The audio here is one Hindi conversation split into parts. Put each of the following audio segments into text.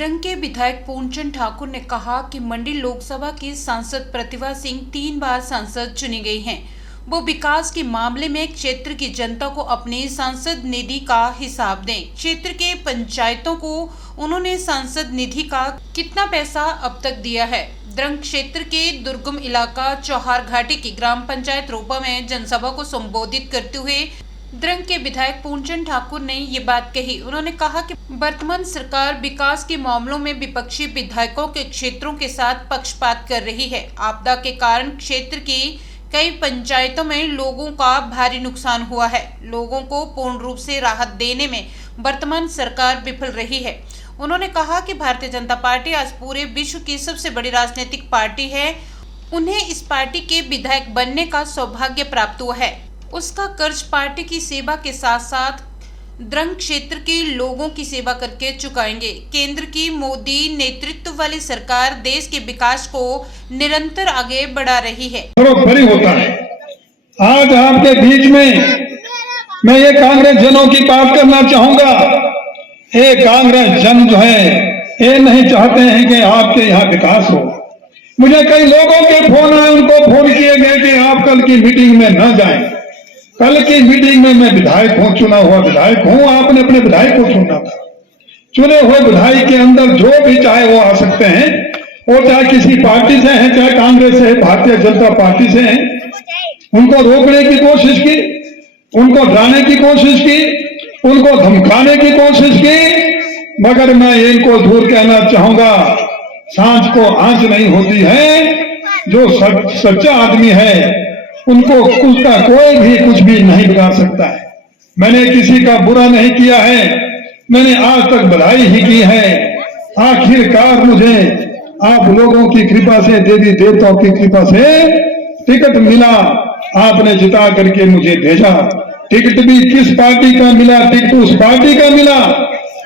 द्रंग के विधायक पूर्णचंद ठाकुर ने कहा कि मंडी लोकसभा की सांसद प्रतिभा सिंह 3 बार सांसद चुनी गई हैं। वो विकास के मामले में क्षेत्र की जनता को अपनी सांसद निधि का हिसाब दें। क्षेत्र के पंचायतों को उन्होंने सांसद निधि का कितना पैसा अब तक दिया है। द्रंग क्षेत्र के दुर्गम इलाका चौहार घाटी की ग्राम पंचायत रोपा में जनसभा को संबोधित करते हुए द्रंग के विधायक पूर्णचंद ठाकुर ने ये बात कही। उन्होंने कहा कि वर्तमान सरकार विकास के मामलों में विपक्षी विधायकों के क्षेत्रों के साथ पक्षपात कर रही है। आपदा के कारण क्षेत्र की कई पंचायतों में लोगों का भारी नुकसान हुआ है। लोगों को पूर्ण रूप से राहत देने में वर्तमान सरकार विफल रही है। उन्होंने कहा कि भारतीय जनता पार्टी आज पूरे विश्व की सबसे बड़ी राजनीतिक पार्टी है। उन्हें इस पार्टी के विधायक बनने का सौभाग्य प्राप्त हुआ है। उसका कर्ज पार्टी की सेवा के साथ साथ द्रंग क्षेत्र के लोगों की सेवा करके चुकाएंगे। केंद्र की मोदी नेतृत्व वाली सरकार देश के विकास को निरंतर आगे बढ़ा रही है। बड़ी होता है। आज आपके बीच में मैं ये कांग्रेस जनों की बात करना चाहूंगा। ये कांग्रेस जन जो है ये नहीं चाहते हैं कि आपके यहाँ विकास हो। मुझे कई लोगों के फोन आए, उनको फोन किए गए कि आप कल की मीटिंग में न जाएं। कल की मीटिंग में मैं विधायक हूं, चुना हुआ विधायक हूं। आपने अपने विधायक को चुनना था। चुने हुए विधायक के अंदर जो भी चाहे वो आ सकते हैं। वो चाहे किसी पार्टी से हैं, चाहे कांग्रेस से है, भारतीय जनता पार्टी से हैं। उनको रोकने की कोशिश की, उनको डराने की कोशिश की, उनको धमकाने की कोशिश की, मगर मैं इनको दूर कहना चाहूंगा, सांझ को आंच नहीं होती है। जो सच्चा आदमी है उनको उसका कोई भी कुछ भी नहीं बिगाड़ सकता है। मैंने किसी का बुरा नहीं किया है, मैंने आज तक भलाई ही की है। आखिरकार मुझे आप लोगों की कृपा से, देवी देवताओं की कृपा से टिकट मिला। आपने जिता करके मुझे भेजा। टिकट भी किस पार्टी का मिला? टिकट उस पार्टी का मिला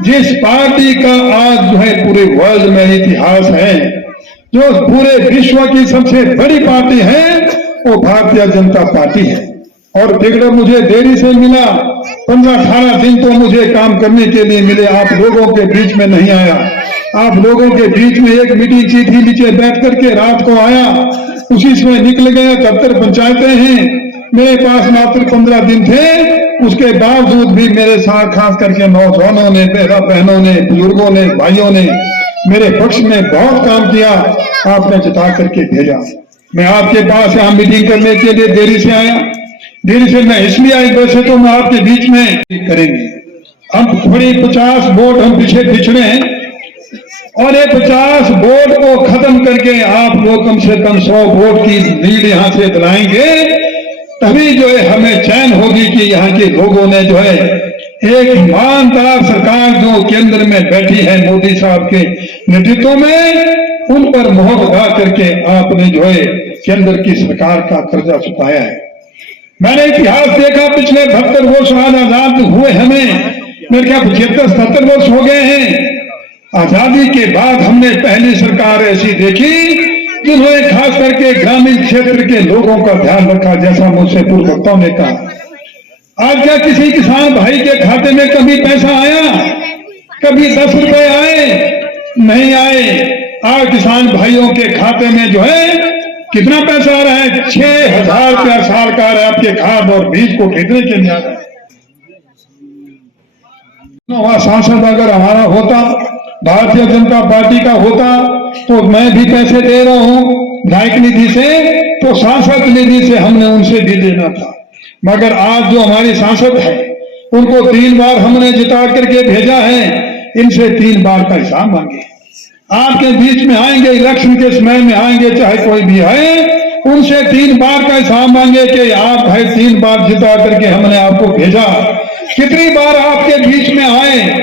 जिस पार्टी का आज जो है पूरे वर्ल्ड में इतिहास है। जो पूरे विश्व की सबसे बड़ी पार्टी है वो भारतीय जनता पार्टी है। और टिकट मुझे देरी से मिला। 15-18 दिन तो मुझे काम करने के लिए मिले। आप लोगों के बीच में नहीं आया। आप लोगों के बीच में एक मीटिंग की थी, नीचे बैठ करके रात को आया, उसी से निकल गया। 73 पंचायतें हैं, मेरे पास मात्र 15 दिन थे। उसके बावजूद भी मेरे साथ खास करके नौजवानों ने, बहनों ने, बुजुर्गों ने, भाइयों ने मेरे पक्ष में बहुत काम किया। आपने जिता करके भेजा। मैं आपके पास यहाँ मीटिंग करने के लिए देरी से आया। देरी से मैं इसलिए आई, वैसे तो मैं आपके बीच में करेंगे। हम थोड़ी 50 वोट हम पीछे पिछड़े हैं और ये 50 वोट को खत्म करके आप लोग कम से कम 100 वोट की लीड यहाँ से दिलाएंगे, तभी जो है हमें चैन होगी कि यहाँ के लोगों ने जो है एक ईमानदार सरकार जो केंद्र में बैठी है मोदी साहब के नेतृत्व में, उन पर मोहर लगा करके आपने जो है केंद्र की सरकार का कर्जा चुकाया है। मैंने इतिहास देखा, पिछले 72 वर्ष आजाद हुए हमें, मेरे क्या 75-77 वर्ष हो गए हैं। आजादी के बाद हमने पहली सरकार ऐसी देखी जिन्होंने खास करके ग्रामीण क्षेत्र के लोगों का ध्यान रखा, जैसा मुझसे पूर्व वक्ताओं ने कहा। आज क्या किसी किसान भाई के खाते में कभी पैसा आया? कभी 10 रुपए आए? नहीं आए। आज किसान भाइयों के खाते में जो है कितना पैसा आ रहा है? 6,000 रुपया साल का आ रहा है आपके खाद और बीज को खरीदने के लिए आ रहा है। सांसद अगर हमारा होता, भारतीय जनता पार्टी का होता, तो मैं भी पैसे दे रहा हूं विधायक निधि से, तो सांसद निधि से हमने उनसे भी देना था। मगर आज जो हमारी सांसद है उनको 3 बार हमने जिता करके भेजा है, इनसे 3 बार का हिसाब मांगे। आपके बीच में आएंगे, इलेक्शन के समय में आएंगे, चाहे कोई भी आए, उनसे 3 बार का हिसाब मांगे कि आप भाई 3 बार जिता करके हमने आपको भेजा। कितनी बार आपके बीच में आए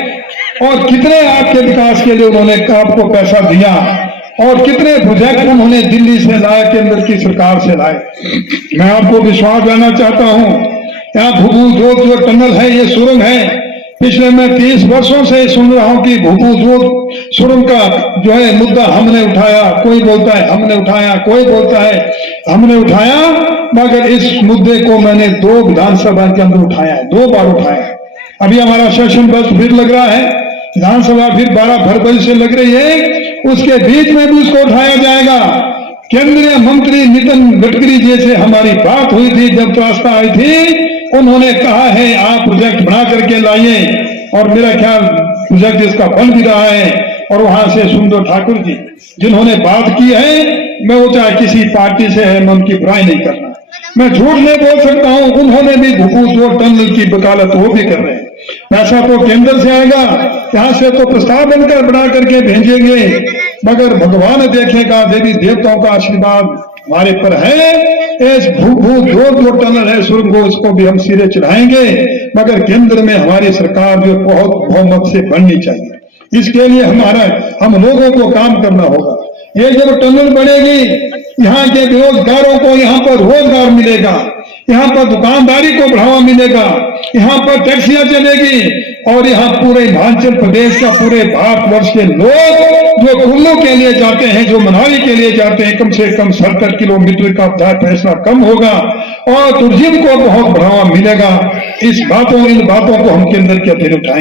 और कितने आपके विकास के लिए उन्होंने आपको पैसा दिया और कितने प्रोजेक्ट उन्होंने दिल्ली से लाए, केंद्र की सरकार से लाए। मैं आपको विश्वास दिलाना चाहता हूं, यहाँ भूभू जोत जो टनल है, ये सुरंग है। पिछले मैं 30 वर्षों से सुन रहा हूं कि भूभू जोत सुरंग का जो है मुद्दा हमने उठाया। कोई बोलता है हमने उठाया, कोई बोलता है हमने उठाया, मगर इस मुद्दे को मैंने 2 विधानसभा के अंदर उठाया है, 2 बार उठाया है। अभी हमारा सेशन बस फिर लग रहा है। विधानसभा फिर 12 फरवरी से लग रही है, उसके बीच में भी उसको उठाया जाएगा। केंद्रीय मंत्री नितिन गडकरी जी से हमारी बात हुई थी, जब त्रासदा आई थी, उन्होंने कहा है आप प्रोजेक्ट बना करके लाइए, और मेरा ख्याल प्रोजेक्ट इसका बन भी रहा है। और वहां से सुंदर ठाकुर जी जिन्होंने बात की है, मैं वो चाहे किसी पार्टी से है, मैं उनकी बुराई नहीं करना, मैं झूठ नहीं बोल सकता हूं, उन्होंने भी भूपूत और टनल की वकालत वो भी कर रहे हैं। पैसा तो केंद्र से आएगा, यहां से तो प्रस्ताव बनकर बना करके भेजेंगे, मगर भगवान देखेगा, देवी देवताओं का आशीर्वाद हमारे पर है। इस भूभूत जो टनल है सुरंगो, उसको भी हम सिरे चढ़ाएंगे, मगर केंद्र में हमारी सरकार जो बहुत बहुमत से बननी चाहिए, इसके लिए हम लोगों को काम करना होगा। ये जब टनल बनेगी, यहाँ के बेरोजगारों को यहाँ पर रोजगार मिलेगा, यहाँ पर दुकानदारी को बढ़ावा मिलेगा, यहाँ पर टैक्सियां चलेगी, और यहाँ पूरे हिमाचल प्रदेश का, पूरे भारतवर्ष के लोग जो कुल्लू के लिए जाते हैं, जो मनाली के लिए जाते हैं, कम से कम 70 किलोमीटर का पैसा कम होगा, और टूरिज्म को बहुत बढ़ावा मिलेगा। इन बातों को हम केंद्र के अधीन उठाएंगे।